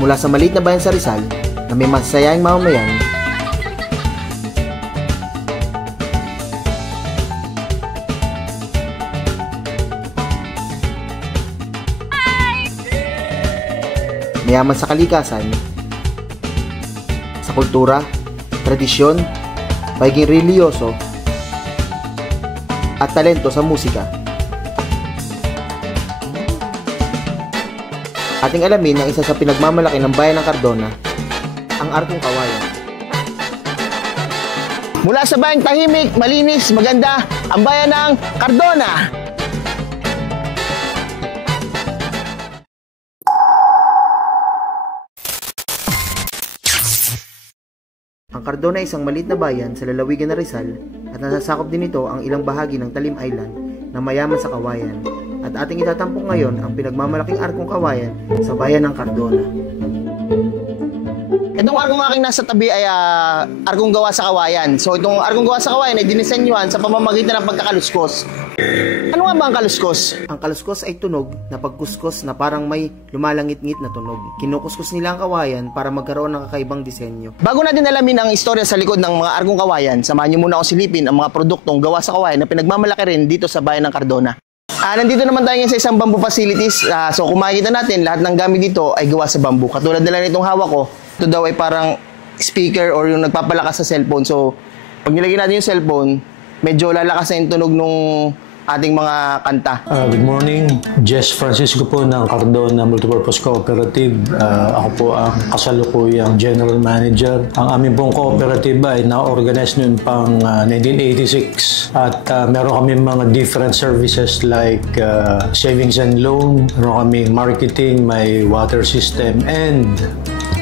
mula sa maliit na bayan sa Rizal na may masasayahing mamamayan, mayaman sa kalikasan, sa kultura, tradisyon, pagiging reliyoso, at talento sa musika. Ating alamin ang isa sa pinagmamalaki ng bayan ng Cardona, ang Arkong Kawayan. Mula sa bayang tahimik, malinis, maganda, ang bayan ng Cardona. Ang Cardona ay isang maliit na bayan sa lalawigan ng Rizal at nasasakop din ito ang ilang bahagi ng Talim Island na mayaman sa kawayan. At ating itatampok ngayon ang pinagmamalaking Arkong Kawayan sa bayan ng Cardona. Itong arkong aking nasa tabi ay arkong gawa sa kawayan. So itong arkong gawa sa kawayan ay dinisenyuhan sa pamamagitan ng pagkakaluskos. Ano nga ba ang kaluskos? Ang kaluskos ay tunog na pagkuskus na parang may lumalangit-ngit na tunog. Kinukuskus nila ang kawayan para magkaroon ng kakaibang disenyo. Bago natin alamin ang istorya sa likod ng mga arkong kawayan, samahan niyo muna akong silipin ang mga produktong gawa sa kawayan na pinagmamalaki rin dito sa bayan ng Cardona. Nandito naman tayo ngayon sa isang bamboo facilities. So kung makikita natin, lahat ng gamit dito ay gawa sa bamboo. Katulad nila nitong hawak ko, ito daw ay parang speaker or yung nagpapalakas sa cellphone. So pag nilagay natin yung cellphone, medyo lalakas na yung tunog nung ating mga kanta. Good morning. Jess Francisco po ng Cardona Multipurpose Cooperative. Ako po ang kasalukuyang General Manager. Ang aming pong cooperative ay na-organize noon pang 1986. At meron kami mga different services like savings and loan, meron kami marketing, may water system, and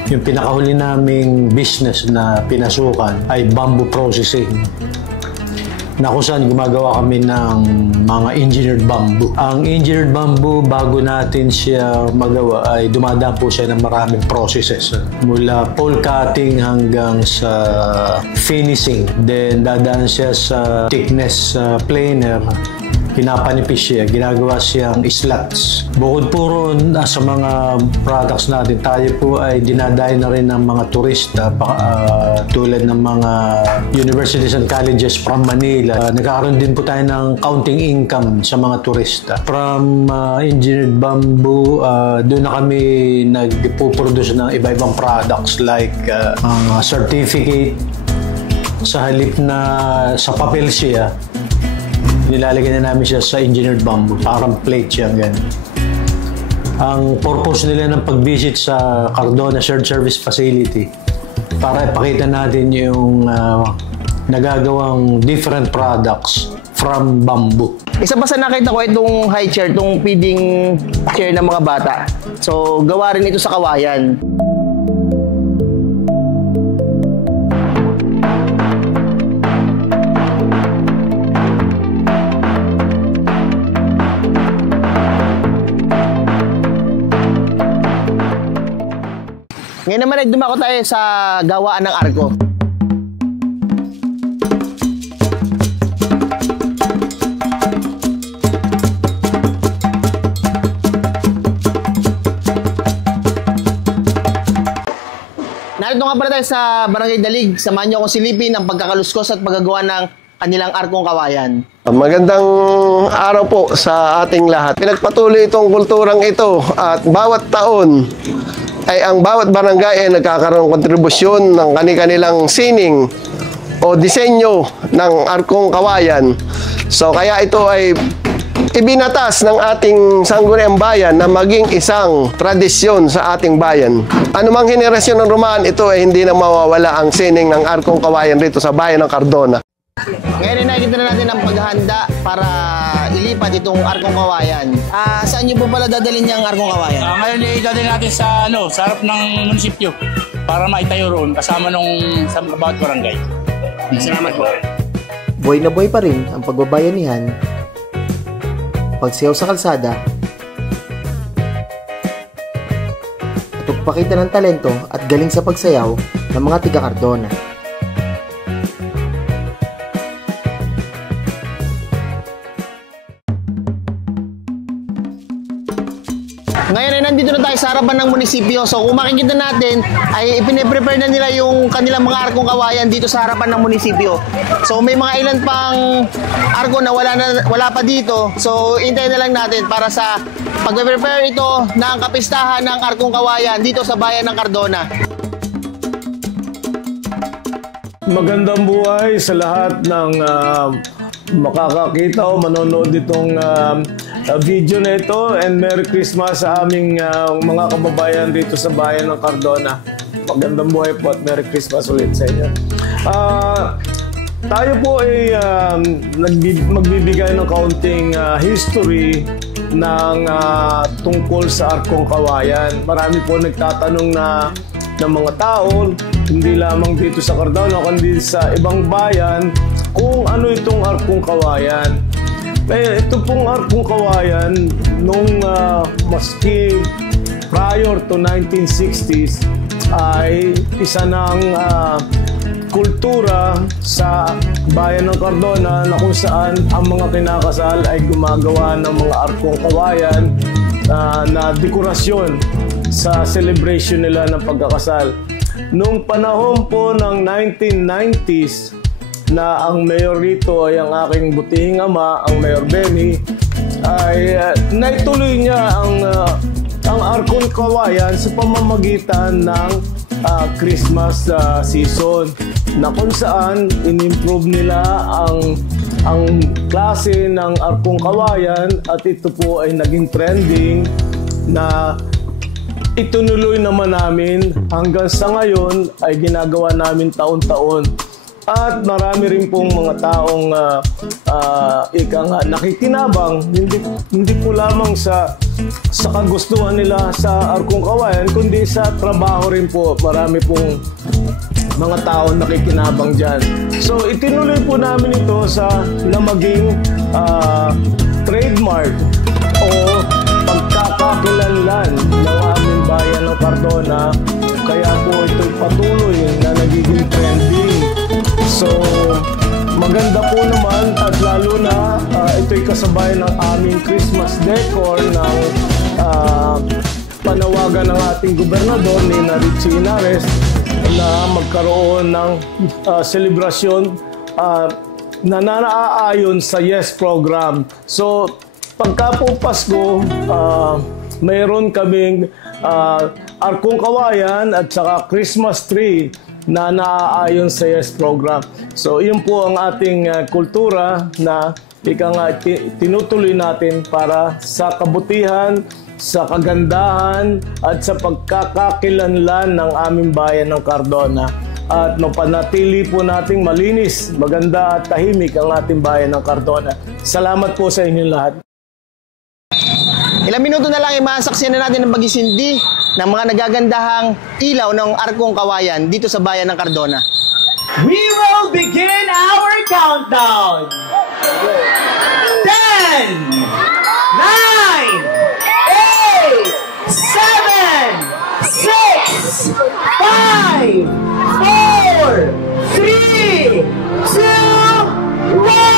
yung pinakahuli naming business na pinasukan ay bamboo processing, na kung saan gumagawa kami ng mga engineered bamboo. Ang engineered bamboo, bago natin siya magawa, ay dumadaan po siya ng maraming processes. Mula pole cutting hanggang sa finishing. Then dadaan siya sa thickness planer. Pinapanipis siya, ginagawa siyang slots. Bukod po ron, sa mga products natin, tayo po ay dinadayo na rin ng mga turista tulad ng mga universities and colleges from Manila. Nagkakaroon din po tayo ng counting income sa mga turista. From engineered bamboo, doon na kami nagpo-produce ng iba-ibang products like certificate. Sa halip na sa papel siya, nilalagay na namin siya sa engineered bamboo. Parang plate siya, ganyan. Ang purpose nila ng pag-visit sa Cardona Shared Service Facility para ipakita natin yung nagagawang different products from bamboo. Isa pa sa nakita ko itong high chair, itong feeding chair ng mga bata. So gawa rin ito sa kawayan. Ngayon naman ay dumako tayo sa gawaan ng arko. Narito nga pala tayo sa Barangay Dalig. Samahan niyo akong silipin ang pagkakaluskos at paggagawa ng kanilang arkong kawayan. Magandang araw po sa ating lahat. Pinagpatuloy itong kulturang ito at bawat taon ay ang bawat barangay ay nagkakaroon ng kontribusyon ng kanilang sining o disenyo ng arkong kawayan. So kaya ito ay ibinatas ng ating sangguniang bayan na maging isang tradisyon sa ating bayan. Anumang henerasyon ng Roman, ito ay hindi na mawawala ang sining ng arkong kawayan rito sa bayan ng Cardona. Ngayon nakikita na natin ang paghahanda para ilipat itong arkong kawayan. Saan niyo po pala dadalhin niya ang arkong kawayan? Ngayon idadalhin natin sa harap ng munisipyo para maitayo roon kasama sa bawat barangay. Salamat po. Buhay na buhay pa rin ang pagbabayanihan, pagsayaw sa kalsada, at pagpakita ng talento at galing sa pagsayaw ng mga tiga Cardona. Ngayon ay nandito na tayo sa harapan ng munisipyo. So kung makikita natin ay ipine-prepare na nila yung kanilang mga arkong kawayan dito sa harapan ng munisipyo. So may mga ilan pang arko na wala pa dito. So hintayin na lang natin para sa pag-prepare ito ng kapistahan ng arkong kawayan dito sa bayan ng Cardona. Magandang buhay sa lahat ng makakakita o manonood itong video na ito, and Merry Christmas sa aming mga kababayan dito sa bayan ng Cardona. Magandang buhay po at Merry Christmas ulit sa inyo. Tayo po ay magbibigay ng kaunting history ng tungkol sa arkong kawayan. Marami po nagtatanong ng mga tao, hindi lamang dito sa Cardona kundi sa ibang bayan, kung ano itong arkong kawayan. Kaya ito pong arkong kawayan nung maski prior to 1960s ay isa ng kultura sa bayan ng Cardona na kung saan ang mga kinakasal ay gumagawa ng mga arkong kawayan na dekorasyon sa celebration nila ng pagkakasal. Nung panahon po ng 1990s na ang mayor rito ay ang aking butihing ama, ang Mayor Benny, ay naituloy niya ang arkong kawayan sa pamamagitan ng Christmas season, na kung saan in-improve nila ang klase ng arkong kawayan, at ito po ay naging trending na itunuloy naman namin hanggang sa ngayon ay ginagawa namin taon-taon. At marami rin pong mga taong nakikinabang, hindi po lamang sa kagustuhan nila sa arkong kawayan, kundi sa trabaho rin po. Marami pong mga taong nakikinabang dyan. So itinuloy po namin ito na maging trademark o pagkakakilanlan ng aming bayan ng Cardona. Kaya po ito'y patuloy na nagiging trending. So, maganda po naman, at lalo na ito'y kasabay ng aming Christmas decor ng panawagan ng ating gobernador ni Richie Inares na magkaroon ng selebrasyon na naaayon sa YES program. So, pagka po Pasko, mayroon kaming arkong kawayan at saka Christmas tree na naaayon sa YES program. So, yun po ang ating kultura na tinutuloy natin para sa kabutihan, sa kagandahan, at sa pagkakakilanlan ng aming bayan ng Cardona. At mapanatili po nating malinis, maganda at tahimik ang ating bayan ng Cardona. Salamat po sa inyong lahat. Ilang minuto na lang ay masaksiyan na natin ang pagisindi ng mga nagagandahang ilaw ng arkong kawayan dito sa bayan ng Cardona. We will begin our countdown. 10, 9, 8, 7, 6, 5, 4, 3, 2, 1.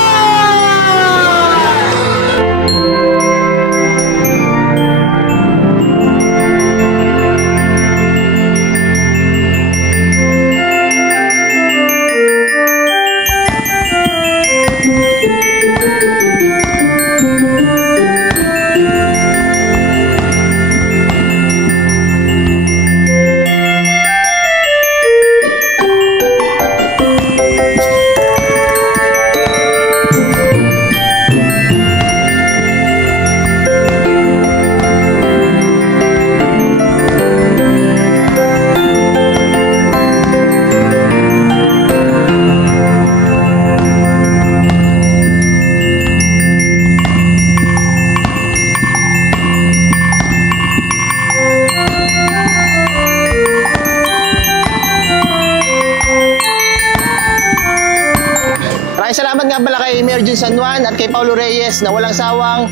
Salamat nga pala kay Mayor Jun San Juan at kay Paulo Reyes na walang sawang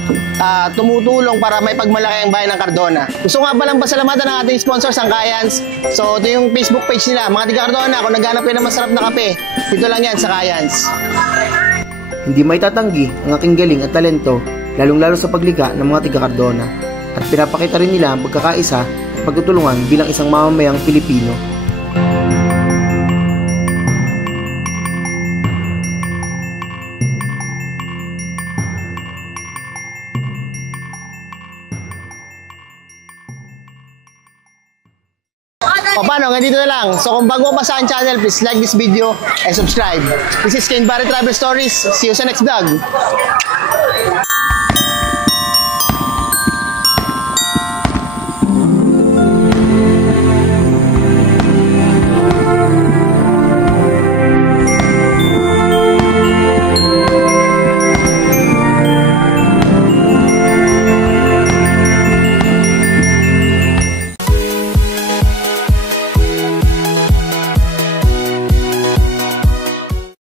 tumutulong para may pagmalaki ang bayan ng Cardona. Gusto nga palang pasalamatan ng ating sponsors, ang Kayans. So ito yung Facebook page nila, mga tiga Cardona, kung naghanap kayo ng masarap na kape, dito lang yan sa Kayans. Hindi may tatanggi ang aking galing at talento, lalong-lalo sa paglikha ng mga tiga Cardona. at pinapakita rin nila ang pagkakaisa at pagtutulungan bilang isang mamamayang Pilipino. O paano, hanggang dito na lang. So kung bago pa sa aking channel, please like this video and subscribe. This is Ken Barry Travel Stories. See you sa next vlog.